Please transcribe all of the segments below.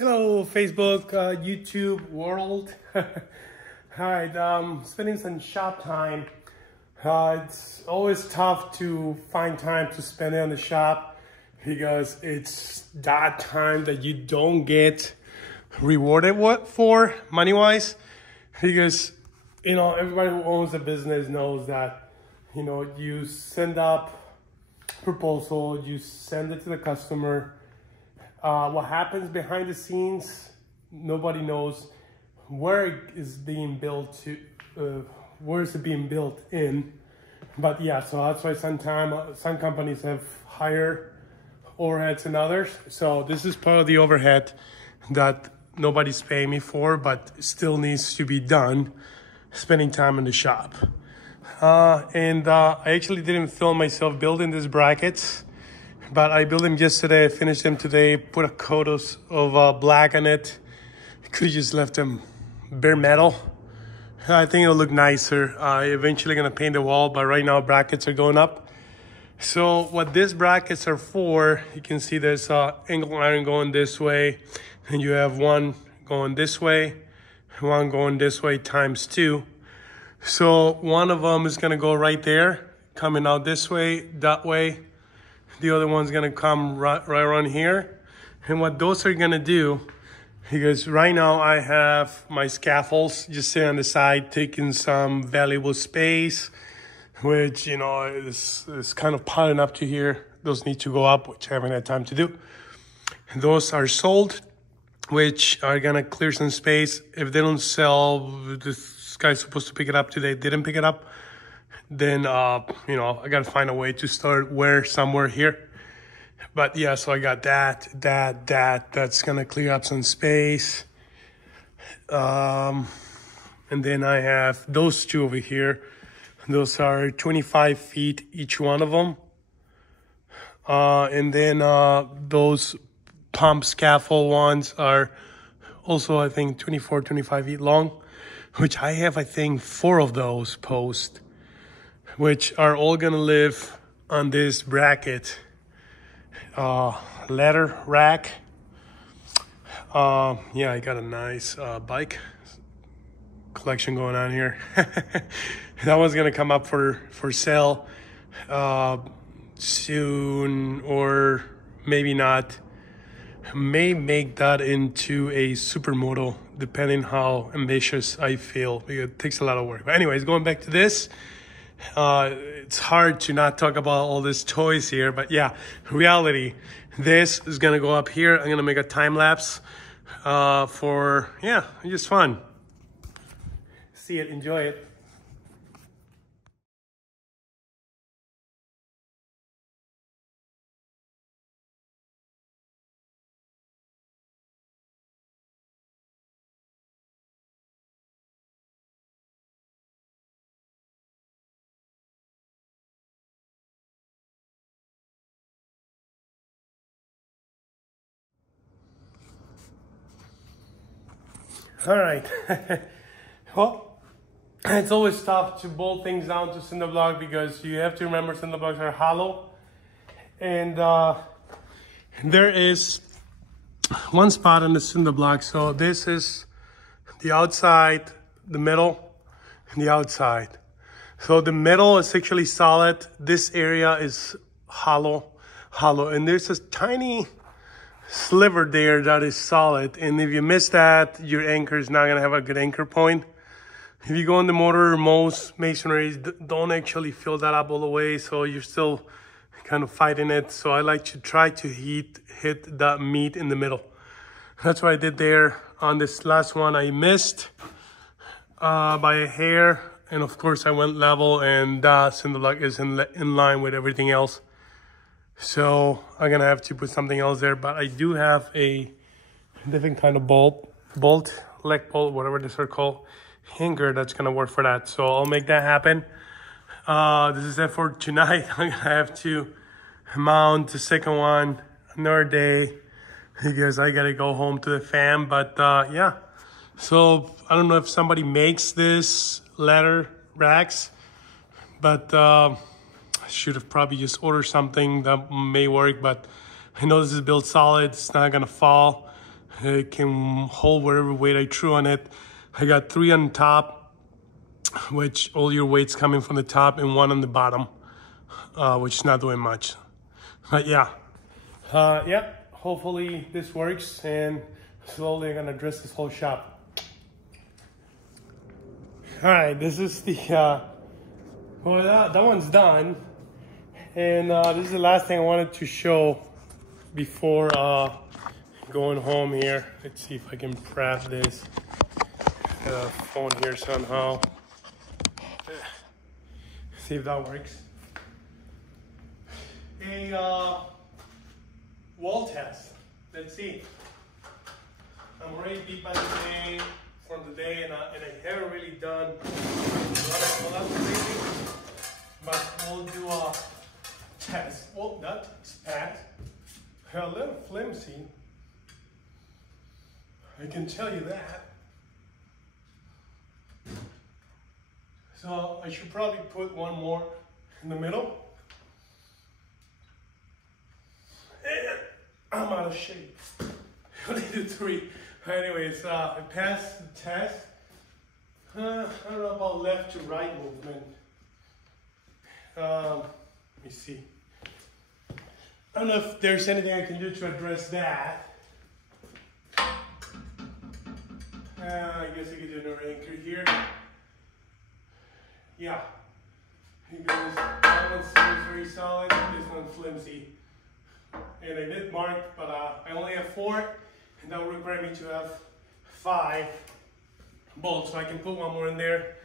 Hello, Facebook, YouTube world. Alright, spending some shop time. It's always tough to find time to spend it on the shop because it's that time that you don't get rewarded for money-wise. Because, everybody who owns a business knows that, you send up proposal, you send it to the customer. What happens behind the scenes, nobody knows where it is being built to, where is it being built in. But yeah, so that's why some companies have higher overheads than others. So this is part of the overhead that nobody's paying me for, but still needs to be done, spending time in the shop. I actually didn't film myself building these brackets. But I built them yesterday, I finished them today, put a coat of black on it. Could have just left them bare metal. I think it'll look nicer. Eventually gonna paint the wall, but right now brackets are going up. So what these brackets are for, you can see there's angle iron going this way, and you have one going this way, one going this way times two. So one of them is gonna go right there, coming out this way, that way. The other one's gonna come right around here. And what those are gonna do, because right now I have my scaffolds just sitting on the side, taking some valuable space, which, is kind of piling up to here. Those need to go up, which I haven't had time to do. And those are sold, which are gonna clear some space. If they don't sell, this guy's supposed to pick it up today, didn't pick it up, then, I gotta find a way to start somewhere here. But yeah, so I got that's gonna clear up some space. And then I have those two over here. Those are 25 feet, each one of them. And then those pump scaffold ones are also, I think, 24, 25 feet long, which I have, I think, 4 of those posts, which are all gonna live on this bracket ladder rack. Yeah, I got a nice bike collection going on here. That one's gonna come up for sale soon, or maybe not. May make that into a supermoto, depending how ambitious I feel, because it takes a lot of work. But anyways, going back to this. It's hard to not talk about all these toys here, but yeah, reality, this is gonna go up here. I'm gonna make a time lapse for, yeah, just fun. See it, enjoy it. All right. Well, it's always tough to bolt things down to cinder block because you have to remember cinder blocks are hollow. And there is one spot on the cinder block. So this is the outside, the middle, and the outside. So the middle is actually solid. This area is hollow. And there's a tiny sliver there that is solid, and if you miss that, your anchor is not gonna have a good anchor point. If you go on the motor, most masonries don't actually fill that up all the way, so you're still kind of fighting it. So I like to try to hit that meat in the middle. That's what I did there. On this last one, I missed by a hair, and of course I went level, and cinder block is in line with everything else. So I'm gonna have to put something else there, but I do have a different kind of bolt, leg bolt, whatever these are called, hanger that's gonna work for that. So I'll make that happen. This is it for tonight. I'm gonna have to mount the second one another day because I gotta go home to the fam. But yeah, so I don't know if somebody makes this ladder racks, but should have probably just ordered something that may work, but I know this is built solid. It's not gonna fall. It can hold whatever weight I threw on it. I got 3 on top, which all your weight's coming from the top, and 1 on the bottom, which is not doing much. But yeah, hopefully this works, and slowly I'm gonna dress this whole shop. All right, this is the, well, that one's done. And this is the last thing I wanted to show before going home here. Let's see if I can prep this phone here somehow. See if that works. A wall test. Let's see. I'm already deep by the day from the day, and I haven't really done a lot of crazy, but we'll do a test. Oh, that's packed. A little flimsy. I can tell you that. So I should probably put one more in the middle. And I'm out of shape. I only do 3. Anyways, I passed the test. I don't know about left to right movement. Let me see. I don't know if there's anything I can do to address that. I guess I could do another anchor here. Yeah. Because that one seems very solid, this one's flimsy. And I did mark, but I only have 4, and that would require me to have 5 bolts, so I can put one more in there.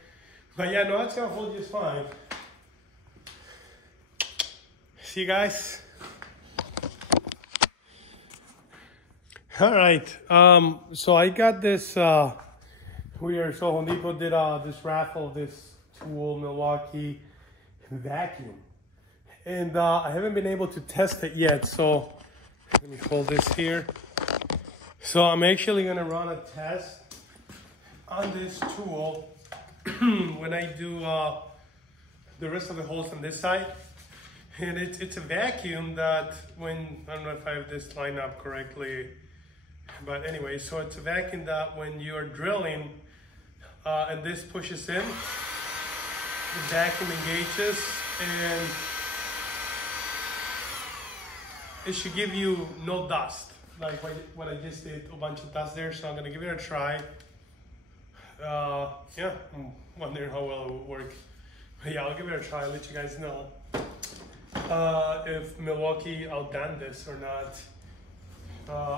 But yeah, no, that's gonna hold just fine. See you guys. All right, so I got this, so Home Depot did this raffle, this tool, Milwaukee vacuum. And I haven't been able to test it yet, so let me hold this here. So I'm actually gonna run a test on this tool when I do the rest of the holes on this side. And it's a vacuum that when, I don't know if I have this lined up correctly, but anyway, so it's a vacuum that when you're drilling and this pushes in, the vacuum engages, and it should give you no dust, like what I just did, a bunch of dust there. So I'm gonna give it a try. Yeah, I'm wondering how well it will work. But yeah, I'll give it a try, let you guys know if Milwaukee outdone this or not.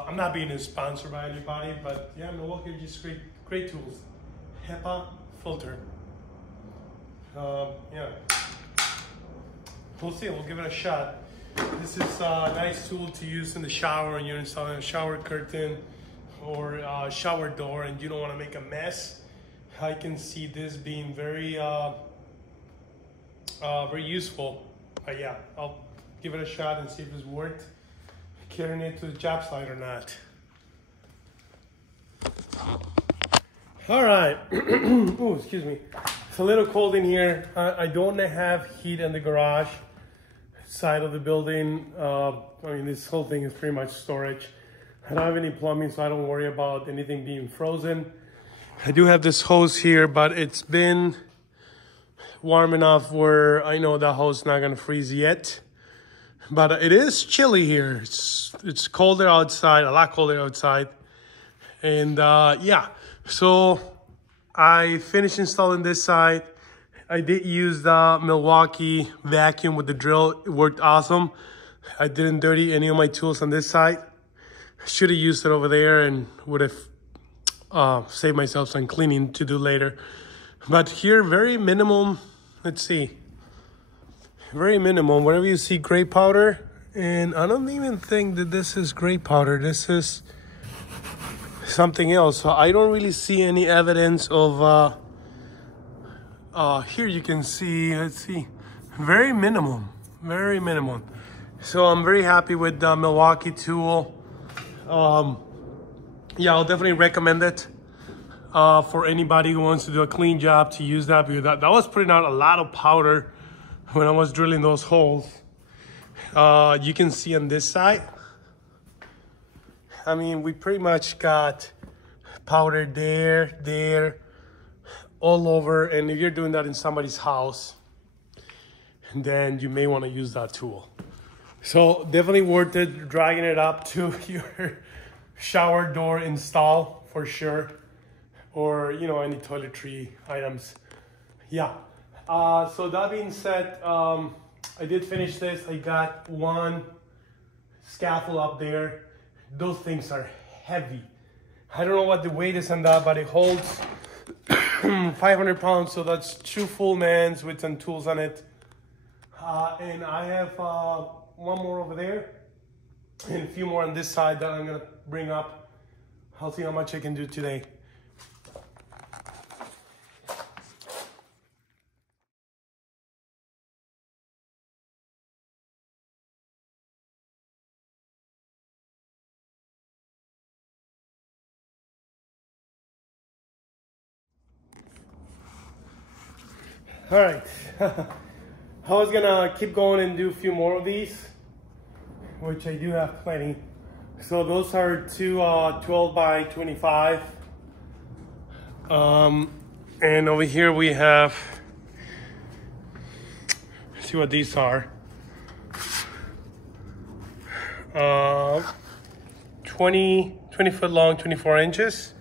I'm not being sponsored by anybody, but yeah, Milwaukee are just great tools. HEPA filter. Yeah, we'll see, we'll give it a shot. This is a nice tool to use in the shower when you're installing a shower curtain or a shower door and you don't want to make a mess. I can see this being very very useful. Yeah, I'll give it a shot and see if it's worth carrying it to the job site or not. All right. Oh, excuse me. It's a little cold in here. I don't have heat in the garage side of the building. I mean, this whole thing is pretty much storage. I don't have any plumbing, so I don't worry about anything being frozen. I do have this hose here, but it's been warm enough where I know the hose is not gonna freeze yet. But it is chilly here. It's colder outside, a lot colder outside. And yeah, so I finished installing this side. I did use the Milwaukee vacuum with the drill. It worked awesome. I didn't dirty any of my tools on this side. I should have used it over there and would have saved myself some cleaning to do later. But here, very minimum, let's see. Very minimum, wherever you see gray powder, and I don't even think that this is gray powder. This is something else. So I don't really see any evidence of, here you can see, let's see, very minimum, very minimum. So I'm very happy with the Milwaukee tool. Yeah, I'll definitely recommend it for anybody who wants to do a clean job to use that, because that was putting out a lot of powder when I was drilling those holes. You can see on this side, I mean, we pretty much got powder there, all over. And if you're doing that in somebody's house, then you may want to use that tool. So definitely worth it, dragging it up to your shower door install for sure, or you know, any toiletry items. Yeah. So that being said, I did finish this. I got one scaffold up there. Those things are heavy. I don't know what the weight is on that, but it holds 500 pounds. So that's 2 full mans with some tools on it. And I have one more over there and a few more on this side that I'm gonna bring up. I'll see how much I can do today. All right, I was gonna keep going and do a few more of these, which I do have plenty. So those are two 12 by 25. And over here we have, let's see what these are. 20 foot long, 24 inches.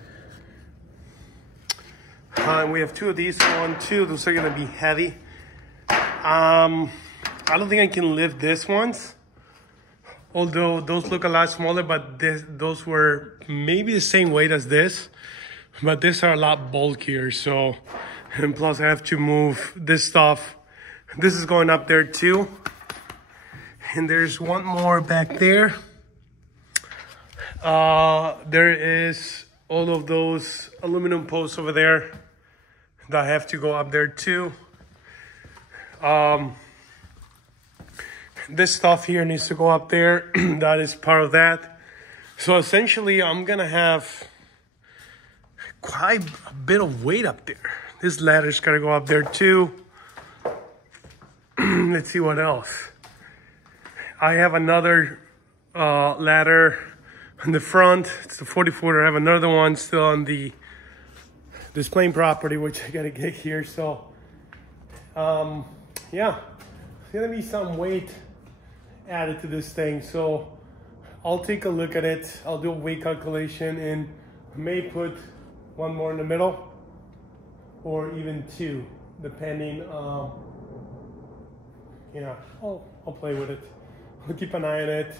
And we have 2 of these, 1, 2, those are gonna be heavy. I don't think I can lift this ones, although those look a lot smaller, but those were maybe the same weight as this, but these are a lot bulkier. So, and plus I have to move this stuff. This is going up there too. And there's one more back there. There is all of those aluminum posts over there that have to go up there too. This stuff here needs to go up there. That is part of that. So essentially I'm gonna have quite a bit of weight up there. This ladder's gotta go up there too. Let's see what else. I have another ladder on the front. It's the 40-footer. I have another one still on the displaying property, which I gotta get here. So yeah, it's gonna be some weight added to this thing. So I'll take a look at it. I'll do a weight calculation and may put one more in the middle or even 2, depending. Yeah, I'll play with it. I'll keep an eye on it.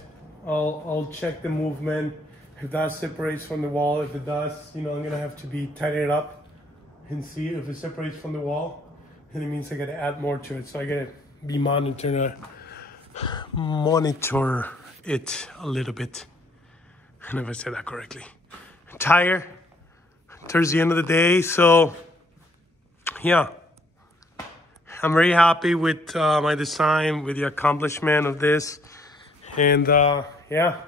I'll check the movement. If that separates from the wall, if it does, you know, I'm gonna have to be tighten it up and see if it separates from the wall. And it means I gotta add more to it. So I gotta be monitor it a little bit. I don't know if I said that correctly. Tire towards the end of the day. So yeah, I'm very happy with my design, with the accomplishment of this. And yeah,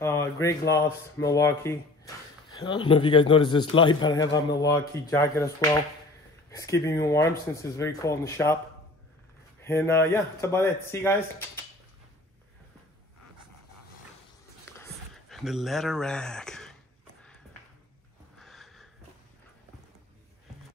great gloves, Milwaukee. I don't know if you guys noticed this light, but I have a Milwaukee jacket as well. It's keeping me warm since it's very cold in the shop. And yeah, that's about it. See you guys. The ladder rack.